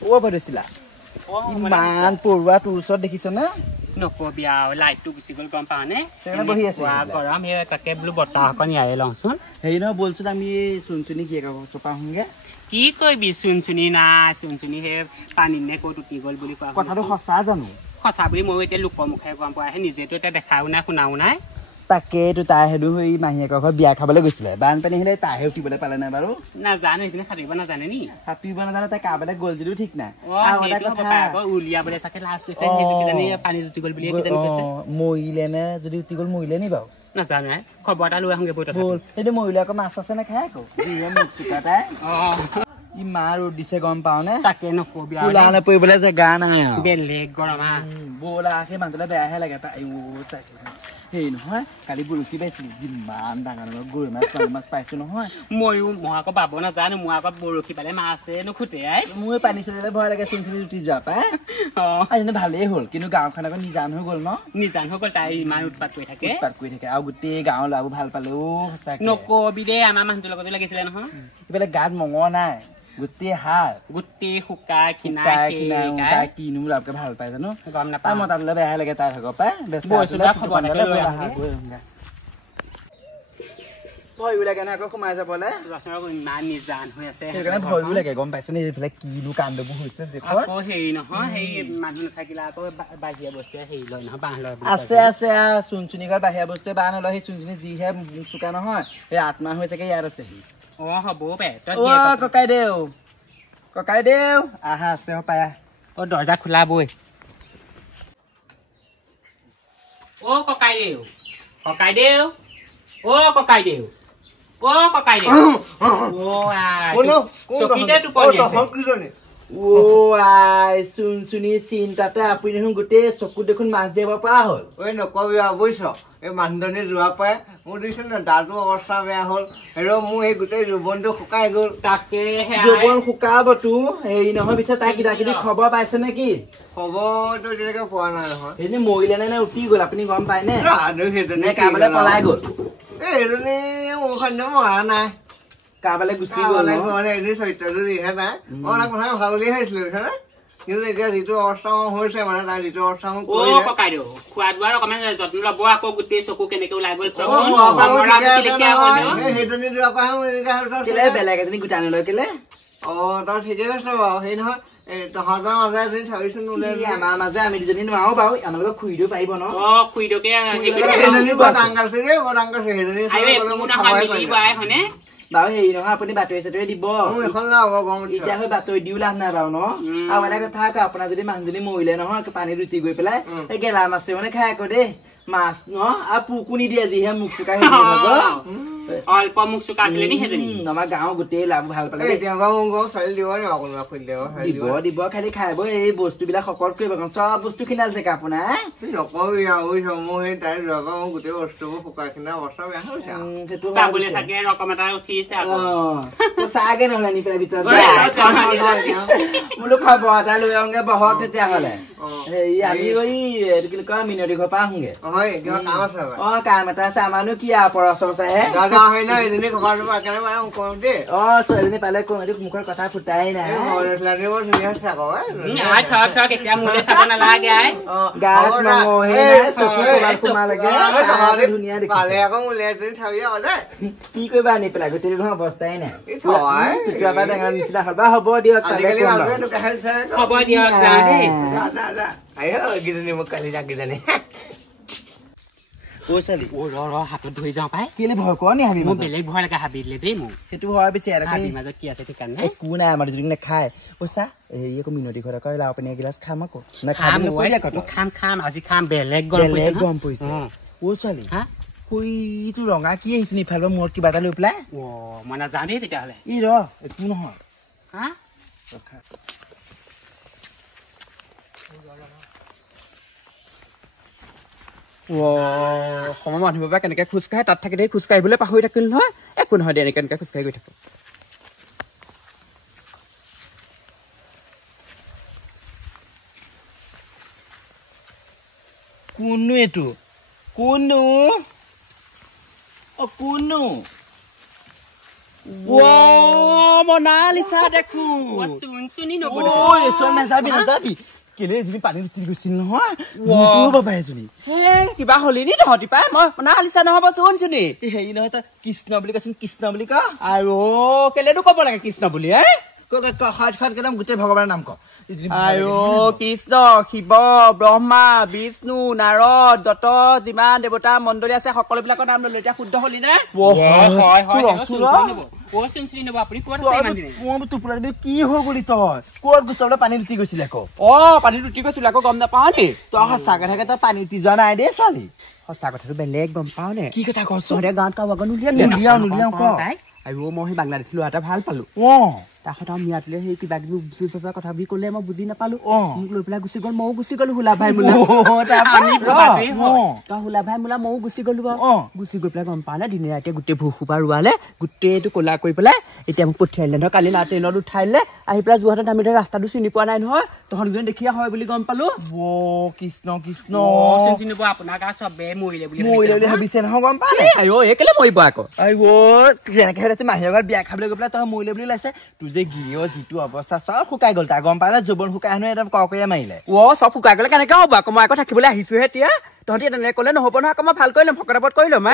ও ভৰিছিলা ইমান পৰুৱা তোৰ ওচৰত দেখিছ না নকবি আৰু লাইটটো গুচি গ'ল গম পাওঁ নে সেইকাৰণে বহি আছে গৰম সেই তাকে বোলো বতাহ অকণ ইয়াৰে লওঁচোন হেৰি নহয় বলচোন আমি চুনচুনি কি চপা আহোঁগে কি কৰিবি চুনচুনি নাই চুনচুনি সেই পানীত নে ক'ত উটি গ'ল বুলি কোৱা কথাটো সঁচা জানো সঁচা বুলি ময়ো এতিয়া লোকৰ মুখে গম পোৱা আহে নিজেতো এতিয়া দেখাও নাই শুনাও নাই তাকেতো তাই হেনো সেই মাহীয়েকৰ ঘৰত বিয়া খাবলৈ গৈছিলে বানপানী আহিলে তাইহে উঠিবলৈ পালে নাই বাৰু নাজানো সেইখিনি সাঁতুৰিব নাজানে নি সাঁতুৰিব নাজানে তাই কাবলৈ গ'ল যদিও ঠিক নাই উলিয়াবলৈ চাগে লাজ কৈছে পানীত উটি গ'ল বুলি মৰিলে নে যদি উটি গ'ল মৰিলে নি বাৰু নাজানো খবৰ এটা লৈ আহোঁগে সেইটো মৰিলে আকৌ মাছ আছে নে খাই আকৌ যিহে মোক চোকা তাই ইমান ৰ'দ দিছে গম পাও নে তাকে নকবি ওলালে পৰিবলৈ জেগা নাই বেলেগ গৰম ব'লা সেই মানুহটোলে বেয়াহে লাগে হেৰি নহয় কালি বৰশী পাইছিলো যিমান ডাঙৰ ডাঙৰ গৰৈ মাছ মাছ পাইছো নহয় মই আকৌ বাব নাজানো মই আকৌ বৰশী পালে মাছে নুখুটে মোৰ পানী চলিলে ভয় লাগে চুনচুনি উঠি যোৱা পাই আজি ভালেই হ'ল কিন্তু গাঁওখন আকৌ নিজান হৈ গ'ল ন নিজান হৈ গ'ল তাই ইমান উৎপাত কৰি থাকে আৰু গোটেই গাঁৱৰ ল'ৰাবোৰ ভাল পালে সঁচাকে নকবি দেই আমাৰ মানুহটোৰ লগতো লাগিছিলে নহয় এইফালে গাত মঙহ নাই গোটেই হাড় গোটেই শুকাই কিনো লাভকে ভাল পাই জানো গম নাপায় মই তালৈ বেয়াহে লাগে তাই ভাগৰ পাই ভয়ো লাগে নে আকৌ সোমাই যাবলৈ ইমান নিজান হৈ আছে সেইকাৰণে ভয়ো লাগে গম পাইছো নে এইফালে কিনো কাণ্ডবোৰ হৈছে আকৌ হেৰি নহয় সেই মানুহ নাথাকিলে আকৌ বাহিৰা বস্তুৱে হেৰি লয় নহয় বাঁহ লয় আছে আছে চুনচুনি ঘৰত বাহিৰা বস্তুৱে বাঁহ নলয় সেই চুনচুনি যিহে চোকা নহয় সেই আত্মা হৈ চাগে ইয়াত আছে সি হ'বও পাৰে ককাই দেউ আহা আছে পায়া দৰ্জা খোলা বৈ ককাই দেউ ককাই দেউ ককাই দেউ ককাই দেউ চকীতে টোপনি আছে চুনচুনি চিন্তাতে আপুনি দেখোন গোটেই চকুত দেখোন মাছ দিব পৰা হ'ল নকবি বুজিছ এই মানুহজনী যোৱা পাই মোৰ দেখিছো ন দাঁতো অৱস্থা বেয়া হ'ল আৰু মোৰ এই গোটেই যৌৱনটো শুকাই গ'ল তাকে যৌৱন শুকাবতো হেৰি নহয় পিছে তাই কিবা কিবি খবৰ পাইছে নেকি খবৰটো তেনেকে পোৱা নাই নহয় সেইজনী মৰিলে নে উঠি গ'ল আপুনি গম পায় নে সেইজনী কামলৈ পলাই গ'ল সেইজনী মোৰ সন্দেহ মৰা নাই কাবালে গুচি গ'ল এদিন চৰিত্ৰটো দিহে নাই মই কথা ভাল বুলি ভাবিছিলো কিন্তু এতিয়া যিটো অৱস্থা হৈছে মানে তাৰ যিটো অৱস্থা ককাই দিওঁ খোৱা দোৱাৰ অকমান যত্ন ল'ব আকৌ গোটেই চকু কেনেকে ওলাই গ'ল বেলেগ এজনী গোটাই নলয় কেলে তই ঠিকে কৈছ বাৰু সেই নহয় তহঁতৰ মাজে এজনী চাবিচোন আমাৰ মাজে আমি দুজনী নোৱাৰো বাৰু আমাৰ লগত খুৰীদেউ পাৰিব ন খুৰীদেউকে বাৰু হেৰি নহয় আপুনি বাতৰি চাতৰি দিব এতিয়া হৈ বাতৰি দিও লাভ নাই বাৰু ন আৰু এটা কথা আকৌ আপোনাৰ যদি মানুহজনী মৰিলে নহয় পানীত উঠি গৈ পেলাই এই গেলা মাছে মানে খাই আকৌ দেই মাছ ন আৰু পোকো নিদিয়ে যিহে মুখ চুকা অল্প মুখ চুকা আছিলে নি সেইজনী আমাৰ গাঁও গোটেই লাভ ভাল পালে দিব খালি খাব এই বস্তুবিলাক শকত কৰিব চব বস্তু খিনাল চাগে আপোনাৰ নকবি মোৰ সেই তাই যোৱাৰ পৰা মোৰ গোটেই বস্তুবোৰ শুকাই খিনা অৱস্থা বেয়া হৈছে চাবলৈ চাগে ৰকম এটা উঠিছে চাগে নহলে নি পেলাই ভিতৰত বোলো খবৰ এটা লৈ আহোগে বহক তেতিয়াহ'লে হেৰি আমি এইটো কি কয় মিনতি ঘৰৰ পৰা আহোগে কাম এটা আছে আমাৰনো কি পৰচাহে ছোৱালীজনী পালে মুখৰ কথা ফুটাই নাই কি কৰিবা আনি পেলাই গোটেই দেখোন অৱস্থাই নাই টেঙাৰ নিচিনা হ'ল বা হ'ব দিয়ক মোক কালি জানি হাতত ধৰি যাওঁ পাই কেলে ভয় কৰ নি হাবি মোৰ বেলেগ ভয় লাগে হাবি দিলে দেই মোৰ সেইটো হয় বেছি মাজত কি আছে ঠিক নাই একো নাই আমাৰ যদি নাখায় পইচা হেৰি আকৌ মিনতি ঘৰত আকৌ লাও পানী এগিলাচ খাম আকৌ খাম আজি খাম বেলেগ গৰম পৰিছে ছোৱালী খুৰীটো ৰঙা কি আহিছে ইফালৰ পৰা মূৰত কিবা এটা লৈ পেলাই মই নাজানো দেই তেতিয়াহ'লে ই একো নহয় সময় মানুহৰ পৰা কেনেকে খোজকাঢ়ে তাত থাকি খোজ কাঢ়িবলৈ পাহৰি থাকিল নহয় একো নহয় দে এনেকে খোজকাঢ়ি গৈ থাকো কোননো এইটো কোননো মনালিছা দেখো চুনি নাযাবি কেলে এজনী পানী উঠি গৈছিল নহয় বাবা এজনী কিবা হলি নি তহঁতি পাই মই মনালিছা নহব চুনি হেৰি নহয় তই কৃষ্ণ বুলি কৈছিল কৃষ্ণ বুলি ক আৰু কেলেনো কব লাগে কৃষ্ণ বুলি একদম গোটেই ভগৱানৰ নাম ক আৰু কৃষ্ণ শিৱ ব্ৰহ্মা বিষ্ণু নাৰদ যত যিমান দেৱতা মণ্ডলী আছে সকলোবিলাকৰ নাম ললে এতিয়া শুদ্ধ হলি নে কি হৈ গলি তই কত গোটাবলৈ পানী উঠি গৈছিল আকৌ পানীত উঠি গৈছিল আকৌ গম নাপাও নি তই সঁচাকে থাকে তই পানী উঠি যোৱা নাই দেই ছোৱালী সঁচা কথাটো বেলেগ গম পাও নে কি কথা কছ গাঁৱত কাৰোবাক নুলিয়াও ক আৰু মই সেই বাংলাদেশী ল'ৰা এটা ভাল পালো তাহত মিয়াটোলে সেই কিবা কিবি বুজি পোৱা কথা বুলি কলে মই বুজি নাপালো মোক লৈ পেলাই গুচি গল ময়ো গুচি গলো হুলা ভাই মোলা হুলা ভাই মোলা ময়ো গুচি গলো গুচি গৈ পেলাই গম পা নে দিনে ৰাতিয়ে গোটেই ভুসুপা ৰোৱালে গোটেইটো কলা কৰি পেলাই এতিয়া মোক পঠিয়াইলে নহয় কালি না ট্ৰেইনত উঠাইলে আহি পেলাই যোৰহাটত নামি ৰাস্তাটো চিনি পোৱা নাই নহয় তহঁত দুজন দেখিয়া হয় বুলি গম পালো কৃষ্ণ কৃষ্ণ চিনি পোৱা আপোনাক চবে মৰিলে বুলি ভাবিছে নহয় গম পা কেলে মৰিব আকৌ যেনেকে মাহীৰ ঘৰত বিয়া খাবলৈ গৈ পেলাই তই মৰিলে বুলি ওলাইছে তোৰ যে গিৰিঅ যিটো অৱস্থা চব শুকাই গল তাৰ গম পালে জবন শুকাই হেনো একদম ককৰীয়া মাৰিলে চব শুকাই গলে কেনেকে হ'ব আকৌ মই আকৌ থাকিবলৈ আহিছোহে এতিয়া তহঁতি তেনেকে কলে নহব নহয় আকৌ মই ভাল কৰি ল'ম ফকৰাবত কৰি ল'ম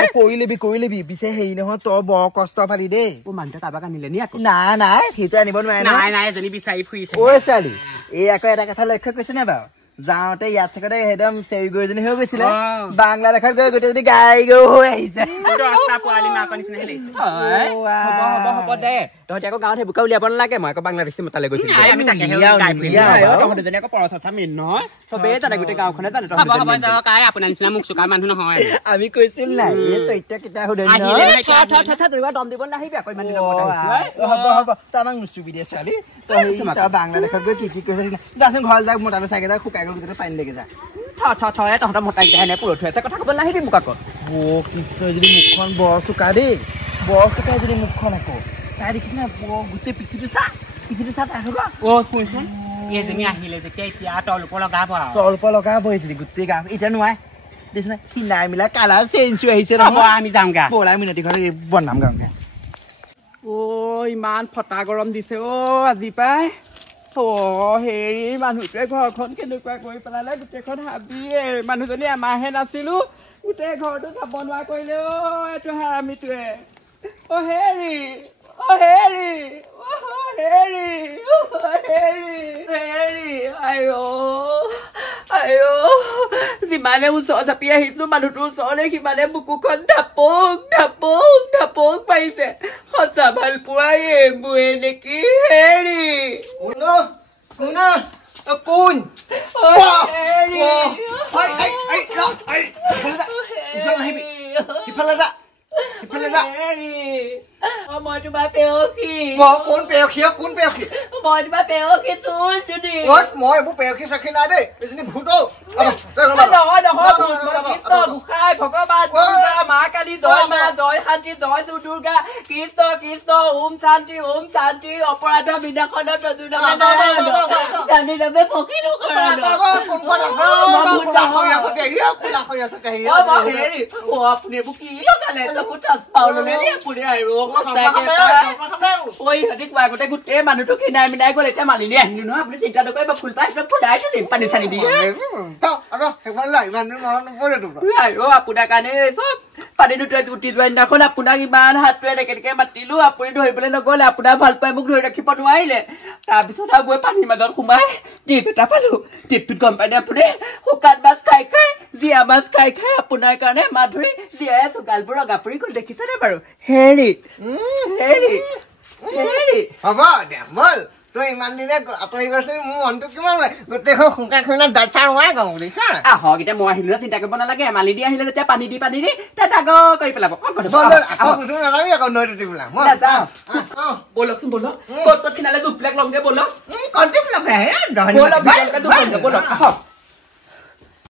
কৰি লবি পিছে হেৰি নহয় তই বৰ কষ্ট পালি দেই মানুহটো কাৰোবাক আনিলে নি আকৌ নাই সেইটো আনিব নোৱাৰে নাই এজনী বিচাৰি ফুৰিছে ছোৱালী এই আকৌ এটা কথা লক্ষ্য কৰিছে নে বাৰু যাওঁতে ইয়াত থাকোতে একদম চেৰি গৰুজনী হৈ গৈছিলে বাংলাদেশত গৈ গোটেই যদি গাই গৰু হৈ আহিছে হ'ব দে তহঁতি আকৌ গাঁৱত সেইবোৰকে উলিয়াব নালাগে মই আকৌ বাংলাদেশী মতালে গৈছিলো আকৌ পৰচা মেইন নহয় চবেই জানে গোটেই গাঁওখনে জানে আপোনাৰ নিচিনা মোক চোকা মানুহ নহয় আমি কৈছিল নাই এই চৈত্য কেতিয়া সুধে দম দিব নাহিবি আকৌ ইমান হ'ব তই আমাক নুচুবি দে ছোৱালী তই বাংলাদেশত গৈ কি কৈছিলি যাচোন ঘৰত যাওক মতাটো চাইকে যাওক শুকাই গ'ল গোটেই পানী লেগে যা তহঁতৰ মতাই এনে পুৰঠ হৈ আছে কথা ক'ব নাহিবি মোক আকৌ কৃষ্ণ যদি মুখখন বৰ চোকা দেই বৰ চোকা যদি মুখখন আকৌ তাই দেখিছে না গোটেই পিঠিটো চা তাই শুনচোন এইজনী আহিলে যেতিয়া এতিয়া তলপ লগাব আহিছিলে গোটেই গা এতিয়া নোৱাৰে দেখিছ না সিনাই মিলাই কালাৰ চেঞ্জ হৈ আহিছে নহয় আমি যাম গা পলাই মিনতি ঘৰতে বনাম গাঁৱকে ইমান ফটা গৰম দিছে আজি পাই হেৰি মানুহটোৱে ঘৰখন কেনেকুৱা কৰি পেলালে গোটেইখন হাবিয়ে মানুহজনী এমাহে নাছিলো গোটেই ঘৰটো চাব নোৱাৰা কৰিলে এইটো হাৰামিটোৱে যিমানে ওচৰ চাপি আহিছো মানুহটোৰ ওচৰলে সিমানে বুকুখন ঢাপক পাইছে সঁচা ভাল পোৱা এইবোৰে নেকি মই তোমাৰ পেয়সী কোন পেয়সী মই তোমাৰ পেয়সী চুনি মই এইবোৰ পেয়সী চাখি নাই দেই এজনী ভূত গোসাঁই ভগৱান মা কালী জয় মা জয় শান্তি জয় শ্ৰী দুৰ্গা কৃষ্ণ ওম শান্তি অপৰাধ বিনাশনৰ জানি লবে ফকী আপুনি এইবোৰ কি লগালে চকু চাচপাও ললে আপুনি আৰু সিহঁতি কোৱা আগতে গোটেই মানুহটো খিনাই মিলাই গ'ল এতিয়া মালিনী আহিলো নহয় আপুনি চিন্তা নকৰিব ফুল পাই ফুলাই তুলিম পানী চানি দি আপোনাৰ কাৰণে চব পানী দুটাই উঠি যোৱা দিনাখন আপোনাক ইমান হাতটোৱে এনেকে মাতিলো আপুনি ধৰিবলৈ নগলে আপোনাৰ ভাল পাই মোক ধৰি ৰাখিব নোৱাৰিলে তাৰপিছত আৰু গৈ পানীৰ মাজত সোমাই টিপ এটা পালো টিপটোত গম পাই নে আপুনি শুকান মাছ খাই জীয়া মাছ খাই আপোনাৰ কাৰণে মাছ ধৰি জীয়াই আছো গালবোৰ ৰগা পৰি গ'ল দেখিছেনে বাৰু হেৰি হ'ব দে বল তই ইমান দিনে আঁতৰি গৈছিল মোৰ মনটো কিমান গোটেইখন শুকাই খুন্দা ডাঠা নোৱাই গওঁ বুলি আহক এতিয়া মই আহিলো চিন্তা কৰিব নালাগে মালি দি আহিলে যেতিয়া পানী দি তাত ডাঙৰ কৰি পেলাব নালাবি আকৌ নৈ তুতি পেলাই বলকচোন বলক ক'ত খিনালে দুপ্লেক লওঁগে বলক কণ্টিক লগে বলক আহক